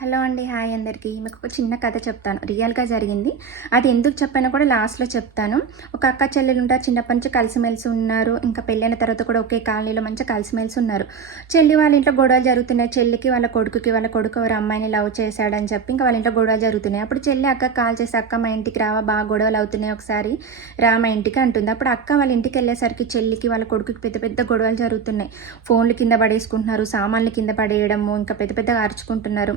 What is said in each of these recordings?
Hello అండి. Hi అందరికీ. మీకు ఒక చిన్న కథ చెప్తాను. రియల్‌గా జరిగింది. అది ఎందుకు చెప్పానో కూడా లాస్ట్‌లో చెప్తాను. ఒక అక్క చెల్లెలు ఉంటారు. చిన్నప్పటి నుంచి కలిసిమెలిసి ఉన్నారు. ఇంకా పెళ్ళైన తర్వాత కూడా ఒకే కాలనీలో మంచిగా కలిసిమెలిసి ఉన్నారు. చెల్లి వాళ్ళ ఇంట్లో గొడవలు జరుగుతున్నాయి. చెల్లికి వాళ్ళ కొడుకు ఎవరో అమ్మాయిని లవ్ చేశాడని చెప్పి ఇంకా వాళ్ళ ఇంట్లో గొడవలు జరుగుతున్నాయి. అప్పుడు చెల్లి అక్కకి కాల్ చేసి, "అక్క మా ఇంటికి రావా, బాగా గొడవలు అవుతున్నాయి, ఒకసారి రా మా ఇంటికి" అంటుంది. అప్పుడు అక్క వాళ్ళ ఇంటికి వెళ్ళేసరికి చెల్లికి వాళ్ళ కొడుకుకి పెద్ద పెద్ద గొడవలు జరుగుతున్నాయి. ఫోన్లు కింద పడేసుకుంటున్నారు, సామాన్లు కింద పడేయడము, ఇంకా పెద్ద పెద్దగా అరుచుకుంటున్నారు.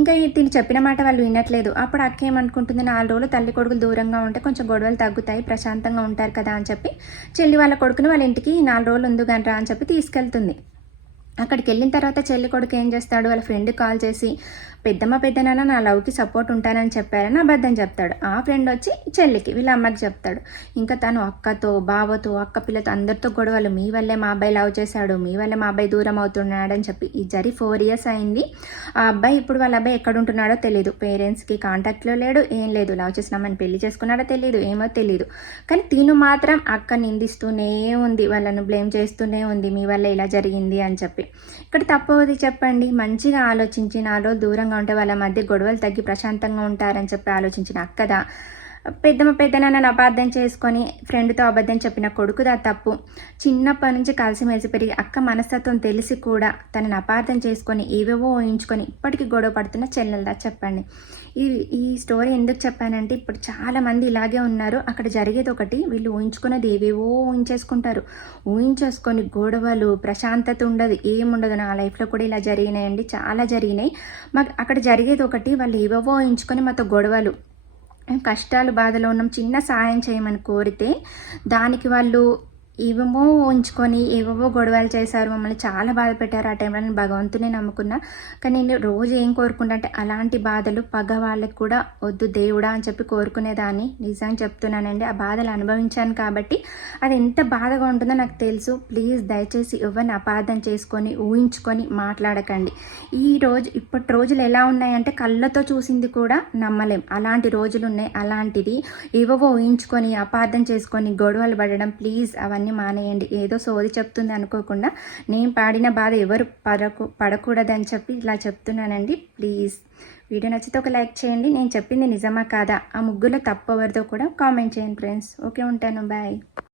ఇంకా తిని చెప్పిన మాట వాళ్ళు వినట్లేదు. అప్పుడు అక్క ఏమనుకుంటుంది, 4 రోజులు తల్లి కొడుకులు దూరంగా ఉంటే కొంచెం గొడవలు తగ్గుతాయి, ప్రశాంతంగా ఉంటారు కదా అని చెప్పి చెల్లి వాళ్ళ కొడుకుని వాళ్ళ ఇంటికి 4 రోజులు ఉందుగాని రా అని చెప్పి తీసుకెళ్తుంది. అక్కడికి వెళ్ళిన తర్వాత చెల్లి కొడుకు ఏం చేస్తాడు, వాళ్ళ ఫ్రెండ్కి కాల్ చేసి, పెద్దనాన్న నా లవ్కి సపోర్ట్ ఉంటానని చెప్పారని అబద్ధం చెప్తాడు. ఆ ఫ్రెండ్ వచ్చి చెల్లికి వీళ్ళ అమ్మకి చెప్తాడు. ఇంకా తను అక్కతో, బావతో, అక్క పిల్లతో అందరితో గొడవలు, మీ వల్లే మా అబ్బాయి లవ్ చేశాడు, మీ వల్లే మా అబ్బాయి దూరం అవుతున్నాడు అని చెప్పి. ఈ 4 years అయింది. ఆ అబ్బాయి ఇప్పుడు వాళ్ళ అబ్బాయి ఎక్కడ ఉంటున్నాడో తెలియదు. పేరెంట్స్కి కాంటాక్ట్లో లేడు, ఏం లేదు. లవ్ చేసినామని పెళ్లి చేసుకున్నాడో తెలియదు, ఏమో తెలియదు. కానీ తిను మాత్రం అక్క నిందిస్తూనే ఉంది, వాళ్ళను బ్లేమ్ చేస్తూనే ఉంది, మీ వల్ల ఇలా జరిగింది అని చెప్పి. ఇక్కడ తప్పవది చెప్పండి. మంచిగా ఆలోచించి 4 రోజులు దూరంగా ఉంటే వాళ్ళ మధ్య గొడవలు తగ్గి ప్రశాంతంగా ఉంటారని చెప్పి ఆలోచించిన అక్కదా, పెద్దనాన్నని అబద్ధం చేసుకొని ఫ్రెండ్తో అబద్ధం చెప్పిన కొడుకుదా తప్పు? చిన్నప్పటి నుంచి కలిసిమెలిసి పెరిగి అక్క మనస్తత్వం తెలిసి కూడా తనని అపార్థం చేసుకొని ఏవేవో ఊహించుకొని ఇప్పటికీ గొడవ పడుతున్న చెల్లెలదా చెప్పండి. ఈ స్టోరీ ఎందుకు చెప్పానంటే, ఇప్పుడు చాలామంది ఇలాగే ఉన్నారు. అక్కడ జరిగేది ఒకటి, వీళ్ళు ఊహించుకున్నది ఏవేవో ఊహించేసుకొని గొడవలు, ప్రశాంతత ఉండదు, ఏముండదు. నా లైఫ్లో కూడా ఇలా జరిగినాయండి, చాలా జరిగినాయి. మాకు అక్కడ జరిగేది ఒకటి, వాళ్ళు ఏవేవో ఊహించుకొని మాతో గొడవలు, కష్టాలు బాధలో ఉన్నాం, చిన్న సాయం చేయమని కోరితే దానికి వాళ్ళు ఏవేమో ఉంచుకొని ఏవేవో గొడవలు చేశారు, మమ్మల్ని చాలా బాధ పెట్టారు. ఆ టైంలో నేను భగవంతునే నమ్ముకున్నా. కానీ నేను రోజు ఏం కోరుకుంటా అంటే, అలాంటి బాధలు పగ వాళ్ళకి కూడా వద్దు దేవుడా అని చెప్పి కోరుకునేదాన్ని. నిజంగా చెప్తున్నానండి, ఆ బాధలు అనుభవించాను కాబట్టి అది ఎంత బాధగా ఉంటుందో నాకు తెలుసు. ప్లీజ్ దయచేసి ఎవరిని అపార్థం చేసుకొని ఊహించుకొని మాట్లాడకండి. ఇప్పటి రోజులు ఎలా ఉన్నాయంటే, కళ్ళతో చూసింది కూడా నమ్మలేం, అలాంటి రోజులు ఉన్నాయి. అలాంటిది ఏవేవో ఊహించుకొని అపార్థం చేసుకొని గొడవలు పడడం, ప్లీజ్ అవన్నీ మానేయండి. ఏదో సోది చెప్తుంది అనుకోకుండా, నేను పాడిన బాధ ఎవరు పడకూడదని చెప్పి ఇలా చెప్తున్నానండి. ప్లీజ్ వీడియో నచ్చితే ఒక లైక్ చేయండి. నేను చెప్పింది నిజమా కాదా, ఆ ముగ్గులో తప్పు ఎవరిదో కూడా కామెంట్ చేయండి ఫ్రెండ్స్. ఓకే, ఉంటాను, బాయ్.